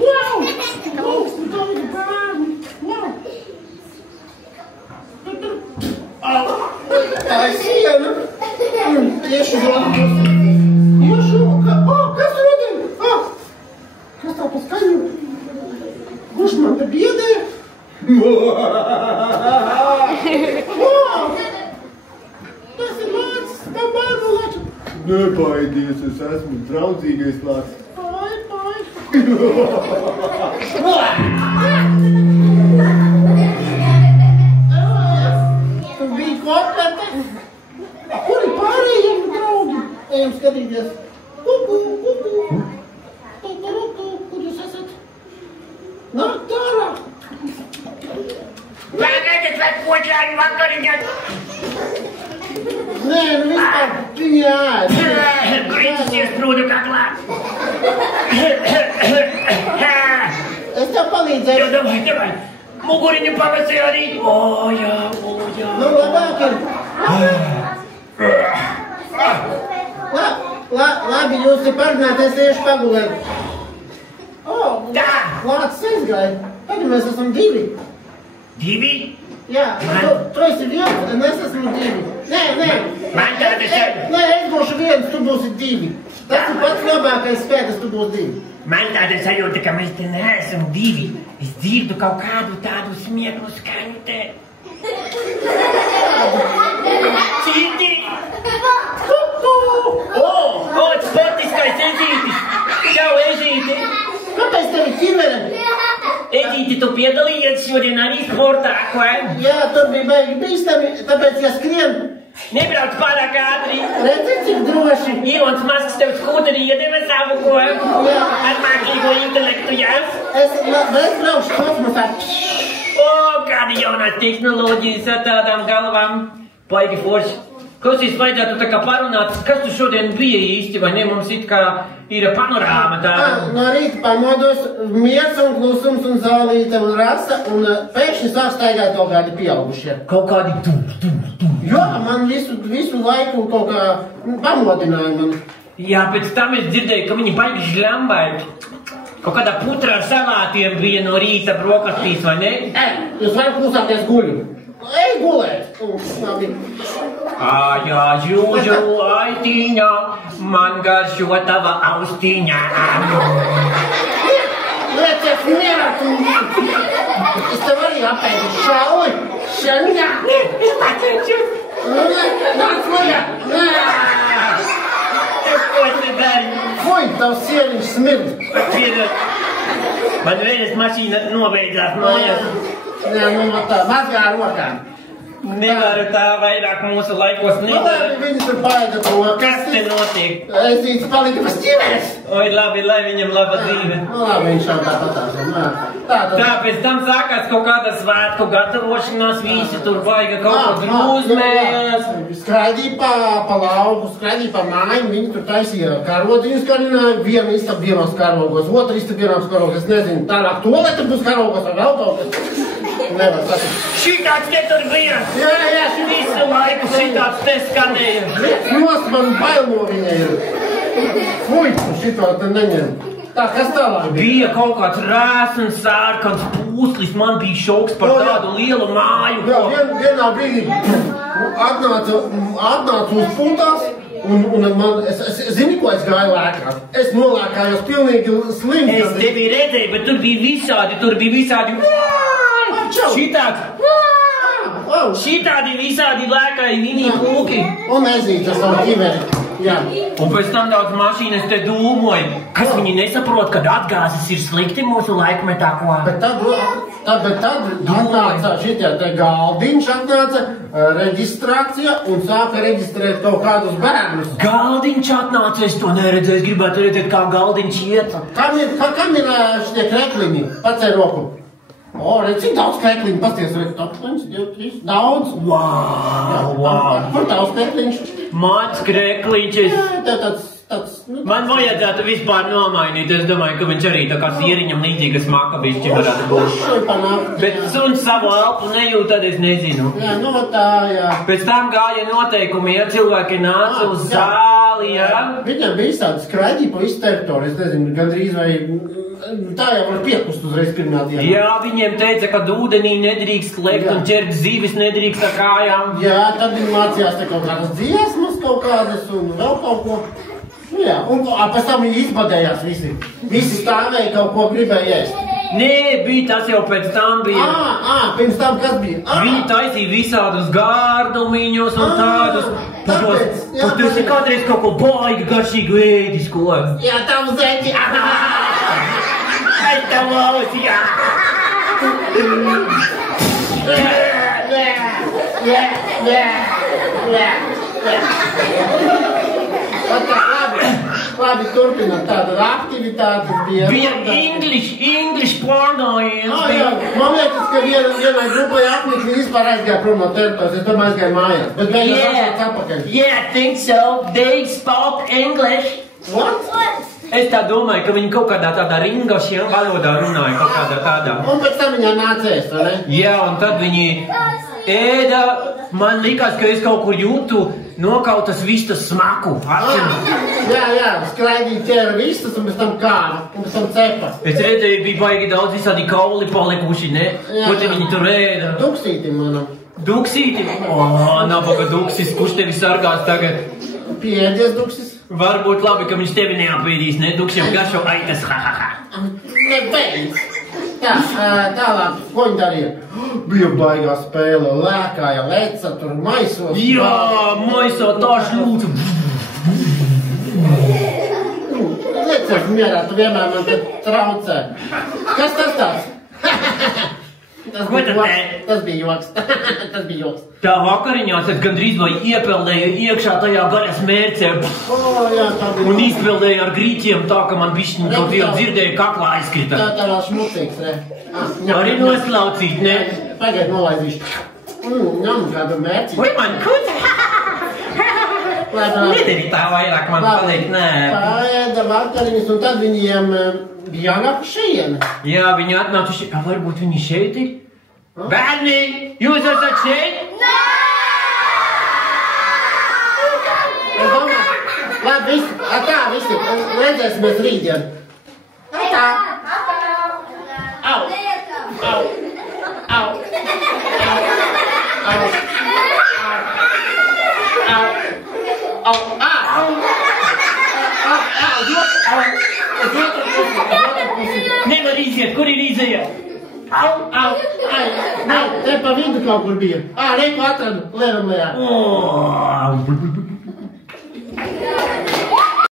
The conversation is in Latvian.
Wow! Tik augstu daudz bērnu! Wow! Tā ir siena! Tieši blakus! Kas rodien? Kas tā pa skaņu? Kurš man te biedē? Tas ir lācis, tā bērnu lācis. Nebaidies, es esmu draudzīgais lācis. Pai. Tu biji kotlete? Kur ir pārējiem draugi? Ejam skatīties. Kuku. Kur jūs esat? Nāk tārā! Pagaidāt, vai poģāni vakariņā? Nē, vispār viņi ēd. Grītas iesprūdu kaklā. Es tev palīdzēšu. Davai. Muguriņu pavasēju arī. O, jā. Nu, labāk ir. Labi, jūs ir parunāt, es iešu pagulēt. Tā. Lācis aizgāja. Tagad mēs esam 2. 2? Jā, tu esi 1, un es esmu 2. Nē. Man tāda Nē, es būšu 1, tu būsi 2. Tas ir pats labākais spēks, tu būsi 2. Man tāda sajūta, ka mēs te neesam 2. Es dzirdu kaut kādu tādu smieklu skaņu te. Citi! Sportiskais ezītis! Čau, ezīti! Kāpēc tevi ķivere? Ezīti, tu piedalījies šodien arī sportā, vai? Jā, tur bija baigi bīstami, tāpēc, ja skrien... Nebrauc pārāk ātri! Redzi, cik droši! Ilons Masks tev skūteri iedeva savu ko? Jā. Ar mākīgo intelektu, jā? Es braukšu kosmosā. O, kādi jaunās tehnoloģijas ar tādām galvām. Paigi forši. Klausīs, vajadzētu tā kā parunāt, kas tu šodien bija īsti, vai ne? Mums it kā ir panorāma tāda. No rīta pamodos, miers un klusums un zālīte un rasa, un pēkšņi sāk staigāt kaut kādi pieaugušie. Kaut kādi Jā, man visu laiku kaut kā pamodināja man. Jā, pēc tam es dzirdēju, ka viņi baigi žļambaļi. Kaut kādā putrā ar salātiem bija no rīta brokastīs, vai ne? Jūs varat klusāties guļu. Ej gulēt! Jā, jūžu aitiņā, man garšo tava austiņā. Liecies mierā, tu! Es tev arī apēdu šauji! Šaņā! Nāc vaļā! Es ko te dari? Fuj, tavs sieriņš smird! Man reiz mašīna nobeidzās mājās. Jā, nu tā, mazgā rokām. Nevaru tā vairāk mūsu laikos nevar. Viņas ir baida to. Kas te notiek? Es īsti palika pēc ķiveres. Oi, labi, lai viņam laba dzīve. Nu labi, viņš jau tā patās. Tā, pēc tam sākās kaut kāda svētku gatavošanās, visi tur vaiga kaut ko drūzmējās. Skraidīja pa lauku, skraidīja pa māju, viņi tur taisīja karodiņus karināja, viena istaba vienos karogos, otra istaba vienos karogos, es nezinu, tālāk toaleta būs karogos vai vēl kaut kas. Nevar satikt. Šitāds te tur bija? Jā, visu laiku šitāds te skanēja. Nost man bail no viņa ir. Fuj, šito te neņem. Tā, kas tālāk bija? Bija kaut kāds rēsns, sārkans pūslis, man bija šoks par tādu lielu māju. Jā, vienā brīdī atnācu uz pultās, un man, es zini, ko es gāju lēkāt? Es nolēkājos pilnīgi slims. Es tevi redzēju, bet tur bija visādi. Šitādi visādi lēkāji viņi pūki. Un ezīts ar savu ķiveri. Jā. Un pēc tam daudz mašīnas te dūmoja. Kas viņi nesaprot, kad atgāzes ir slikti mūsu laikmetā, ko? Bet tad atnāca šitie te galdiņš, atnāca reģistrācija un sāka reģistrēt kaut kādus bērnus. Galdiņš atnāca, es to neredzēju, es gribētu redzēt, kā galdiņš iet. Kam ir šitie krekliņi? Pacēj roku. O, redz, cik daudz krekliņu, pasties, redz, 8, 2, 3, daudz. Wow. Kur tavs krekliņš? Mans krekliņš. Man vajadzētu vispār nomainīt, es domāju, ka viņš arī tā kā sieriņam līdzīgas makabišķi varētu būt. Bet suns savu elpu nejūt, tad es nezinu. Jā, no tā, jā. Pēc tam gāja noteikumi, ja cilvēki nāca uz zāli, jā. Viņam bija tādi skraidī pa visu teritoriju, es nezinu, gandrīz vai tā jau var piekust uzreiz pirmā dienā. Jā, viņiem teica, ka ūdenī nedrīkst lekt un ķert zīves nedrīkst ar kājām. Jā, tad viņi mācījās te kaut kādas dziesmas, kaut kādas un vēl kaut ko. Jā, un pēc tam viņi izbadējās visi. Visi stāvēja kaut ko gribēja ēst. Nē, bija tas jau pēc tam bija. Pirms tam kas bija? Viņi taisīja visādus gārdumiņus un tādus. Pat tu esi kādreiz kaut ko baigi garšīgu ēdisko. Jā, tam zeķi. Ai, tam lausi, jā. Labi, turpinam tāda aktivitātes bija. Bija English pornojies. Jā, man liekas, ka vienai grupai apnika vispār aizgāja prom no teritorijas, es tomēr aizgāju mājās. Bet beigās atpakaļ atpakaļ. Yeah, I think so. They spoke English. What? Es tā domāju, ka viņi kaut kādā tādā ringošajā valodā runāja, kaut kādā tādā. Un pēc tam viņām nācēs, vai ne? Jā, un tad viņi ēda, man likās, ka es kaut kur jūtu nokautas vistas smaku. Jā, skraidīja ķēra vistas un pēc tam kāva, un pēc tam cepa. Es redzēju, bija baigi daudz visādi kauli palikuši, ne? Ko te viņi tur ēda? Duksīti manam. Duksīti? Nabaga duksis, kurš tevi sargās tagad? Pieēdies duksis? Varbūt labi, ka viņš tevi neapēdīs, ne? Dukšiem garšo aitas, Nebeidz! Tā, tālāk, ko viņi darīja? Bija baigā spēle, lēkāja, leca, tur maisos. Jā, maisot taši lūdzu. Lecies mierā, tu vienmēr man te traucē. Kas tas tāds? Tas bija joks. Tas bija joks. Tā vakariņās es gandrīz vai iepeldēju iekšā tajā gaļas mērcē. Jā, tā bija. Un izpeldēju ar grīķiem tā, ka man bišķiņ kaut jau dzirdēju kaklā aizkrita. Tā vēl šmucīgs, ne? Arī noslaucīt, ne? Pagaid nolaizīšu. Ņem kādu mērķi. Vai man kuta? Nedari tā vairāk man paliek, nē. Paēda vakariņas un tad viņiem bija jānāk uz šejieni. Jā, viņi atnāca šeit. Varbūt viņi šeit ir? Bērni, jūs esat šeit? Nē! Es domāju, labi, visi, visi, redzēsimies rītdien. Tā. Au! Au! Au! Au! Au! Nevar iziet, kur ir iziet? Au! Nē, te pa vidu kaut kur bija. Reku atradu, lēram lejā.